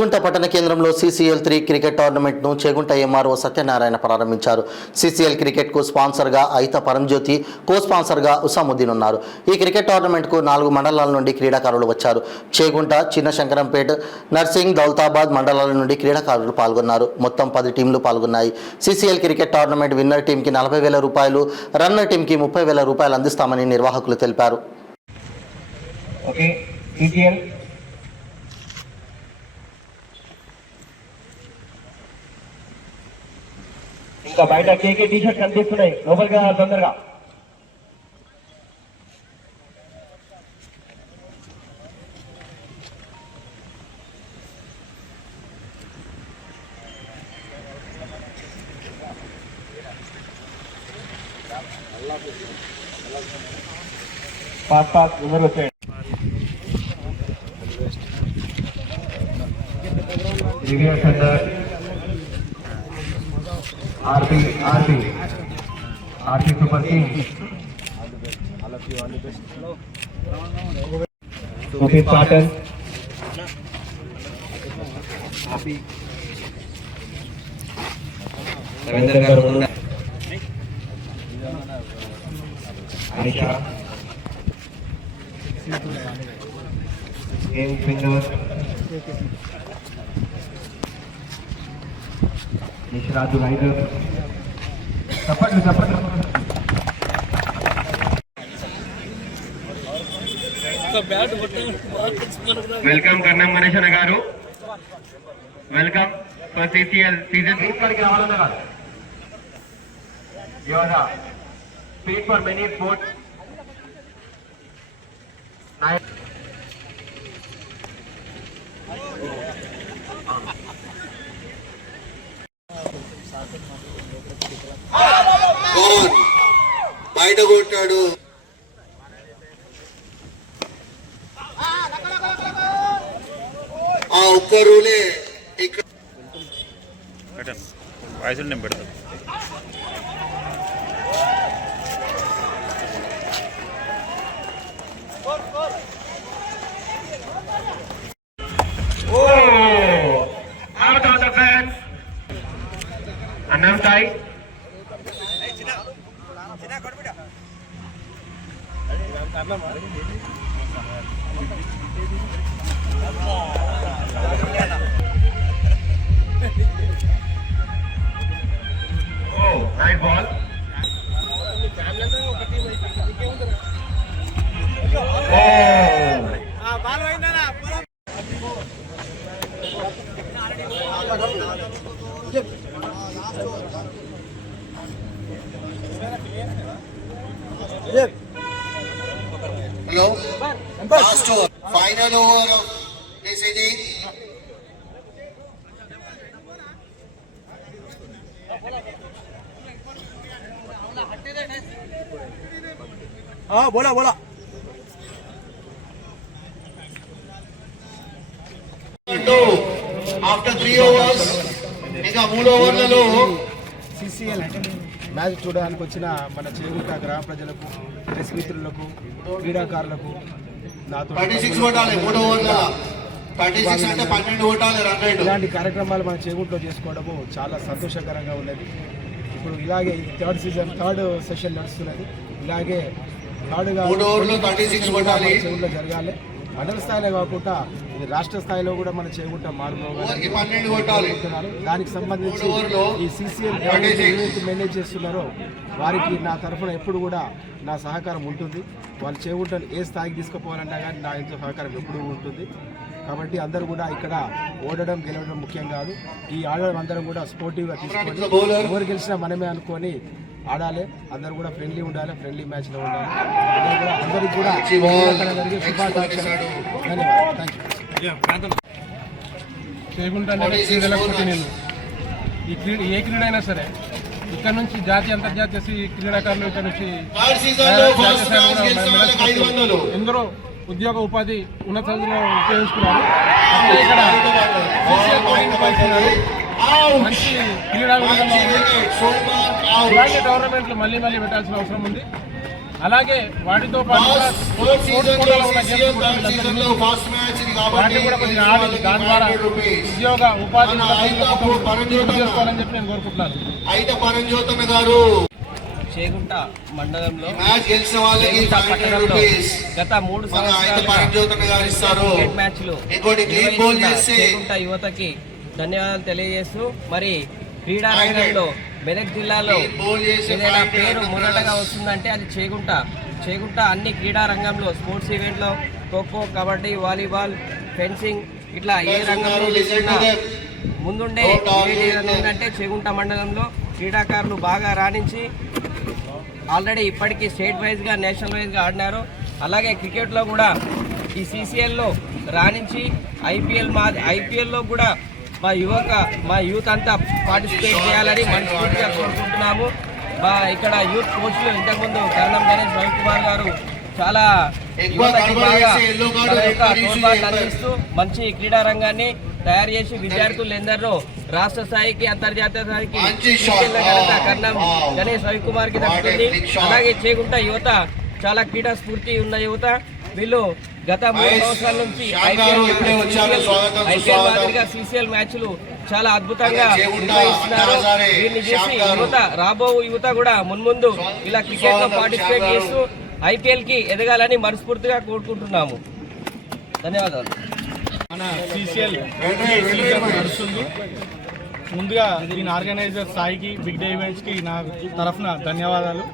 చేగుంట పట్టణ కేంద్రంలో CCL 3 cricket టోర్నమెంట్ను చేగుంట MRO సత్యనారాయణ ప్రారంభించారు. CCL క్రికెట్కు స్పాన్సర్గా అయిత పరంజ్యోతి, కో స్పాన్సర్గా ఉసాముద్దీన్ ఉన్నారు. ఈ క్రికెట్ టోర్నమెంట్కు 4 మండలాల నుండి క్రీడాకారులు వచ్చారు. చేగుంట, చిన్న శంకరంపేట, నర్సింగ్, దౌలతాబాద్ మండలాల నుండి క్రీడాకారులు పాల్గొన్నారు. మొత్తం 10 టీంలు పాల్గొన్నాయి. CCL క్రికెట్ టోర్నమెంట్ విన్నర్ టీంకి 40,000 రూపాయలు, రన్నర్ టీంకి 30,000 రూపాయలు అందిస్తామని నిర్వాహకులు తెలిపారు. ఇంకా బయట కేకే టీ-షర్ట్ కనిపిస్తున్నాయి, లోపలికి రావాలి తొందరగా. పాస్ ముందర వచ్చేయండి. RP Super King. Sophie Patton. Ravindra garu Anisha. Game finger. Nishradu Rider. Support. Welcome Karnam Maneshana garu. Welcome for CCL season 3 kariki ravalana garu. You are the speed for many sports. బయట కొట్టాడు. ఆ ఒక్క రూలే ఇక్కడ voice నేను పెడతాను. Out of the fence. Anamtai. Oh, nice ball. Hello. Last over. Final over of this inning. बोला After 3 overs, ఇంకా 3 ఓవర్లలో CCL మ్యాచ్ చూడడానికి వచ్చిన మన చేగుంట గ్రామ ప్రజలకు, ప్రెస్ మిత్రులకు, క్రీడాకారులకు నాతో 36 ఓటాలి 3 ఓవర్ల 36 అంటే 12 ఓటాలి రన్ రేట్. ఇలాంటి కార్యక్రమాలు మన చేగుంటలో చేసుకోవడము చాలా సంతోషకరంగా ఉన్నది. ఇప్పుడు ఇలాగే థర్డ్ సెషన్ నడుస్తున్నది. ఇలాగే థర్డ్గా 3 ఓవర్లో 36 ఓటాలి చేగుంటలో జరగాలి. మండల స్థాయిలో కాకుండా ఇది రాష్ట్ర స్థాయిలో కూడా మన చేగుంట దానికి సంబంధించి ఈ CCL ఏవైతే మేనేజ్ చేస్తున్నారో వారికి నా తరఫున ఎప్పుడు కూడా నా సహకారం ఉంటుంది. వాళ్ళు చేగుంటను ఏ స్థాయికి తీసుకుపోవాలన్నా కానీ నా ఎంతో సహకారం ఎప్పుడూ ఉంటుంది. కాబట్టి అందరూ కూడా ఇక్కడ ఓడడం గెలవడం ముఖ్యం కాదు. ఈ ఆడడం అందరం కూడా స్పోర్టివ్గా తీసుకొని ఎవరు గెలిచినా మనమే అనుకొని ఆడాలి. అందరూ కూడా ఫ్రెండ్లీ ఉండాలి, ఫ్రెండ్లీ మ్యాచ్లో ఉండాలి. అందరికీ కూడా జరిగే శుభాకాంక్షలు. ధన్యవాదాలు. Thank you. చేగుంట అనేది క్రీడలకు నేను ఏ క్రీడ అయినా సరే ఇక్కడ నుంచి జాతీయ అంతర్జాతీయ క్రీడాకారులు ఇక్కడ నుంచి ఎందరో ఉద్యోగ ఉపాధి ఉన్నత చదువులో ఉపయోగించుకున్నారు. ఇక్కడ మంచి క్రీడా ఇలాంటి టోర్నమెంట్లు మళ్ళీ పెట్టాల్సిన అవసరం ఉంది. అలాగే వాటితో పాటు కూడా ఫోర్త్ స్పోర్ట్స్ సీజన్ లో కోటాలో ఉన్న CCL గేమ్స్ కూడా థర్డ్ వీళ్ళందరినీ సీజన్ లో ఫస్ట్ మ్యాచ్ ఇది కాబట్టి వాటిని కూడా కొద్దిగా ఆడి దాని ద్వారా ఉద్యోగ ఉపాధి మన ఐతాపు పరంజ్యోతన్న చేసుకోవాలని చెప్పి నేను కోరుకుంటున్నాను. ఐత పరంజ్యోతన్న గారు చేగుంట మండలంలో మ్యాచ్ గెలిచిన వాళ్ళకి చేగుంట 500 పట్టణంలో రూపీస్ గత 3 మన ఐత సంవత్సరాలుగా పరంజ్యోతన్న గారు ఇస్తారు. క్రికెట్ మ్యాచ్లు ఇంకోటి క్లీన్ బౌల్ నిర్వహిస్తున్న చేసి చేగుంట యువతకి ధన్యవాదాలు తెలియజేస్తూ మరి క్రీడా రంగంలో మెదక్ జిల్లాలో బౌల్ చేసి ఏదైనా పేరు మొదటగా వస్తుందంటే అది చేగుంట. చేగుంట అన్ని క్రీడా రంగంలో స్పోర్ట్స్ ఈవెంట్లో ఖోఖో, కబడ్డీ, వాలీబాల్, ఫెన్సింగ్ ఇట్లా ఏ రంగంలో తీసుకున్నా ముందుండే ఏంటంటే చేగుంట మండలంలో క్రీడాకారులు బాగా రాణించి ఆల్రెడీ ఇప్పటికీ స్టేట్ వైజ్గా నేషనల్ వైజ్గా ఆడినారు. అలాగే క్రికెట్లో కూడా ఈ సీసీఎల్లో రాణించి ఐపీఎల్లో కూడా మా యూత్ అంతా పార్టిసిపేట్ చేయాలని మనస్ఫూర్తిగా కోరుకుంటున్నాము. ఇక్కడ యూత్ కోచ్లు ఇంతకుముందు కరణం గణేష్ రవికుమార్ గారు చాలా యువతకి బాగా తన యొక్క తోడ్పాటును అందిస్తూ మంచి క్రీడా రంగాన్ని తయారు చేసి విద్యార్థులందరూ రాష్ట్ర స్థాయికి అంతర్జాతీయ స్థాయికి తీసుకెళ్లిన ఘనత కరణం గణేష్ రవికుమార్ కి దక్కుతుంది. అలాగే చేగుంట యువత చాలా క్రీడా స్ఫూర్తి ఉన్న యువత. వీళ్ళు గత 3 సంవత్సరాల నుంచి ఐపీఎల్ మాదిరిగా సీసీఎల్ మ్యాచ్లు చాలా అద్భుతంగా నిర్వహిస్తున్నారు. వీరిని చూసి యువత రాబో యువత కూడా మున్ముందు ఇలా క్రికెట్ లో పార్టిసిపేట్ చేస్తూ ఐపీఎల్ కి ఎదగాలని మనస్ఫూర్తిగా కోరుకుంటున్నాము. ధన్యవాదాలు. మన సీసీఎల్ నడుస్తుంది. ముందుగా దీని ఆర్గనైజర్ సాయికి, బిగ్ డే ఈవెంట్స్కి నా తరఫున ధన్యవాదాలు.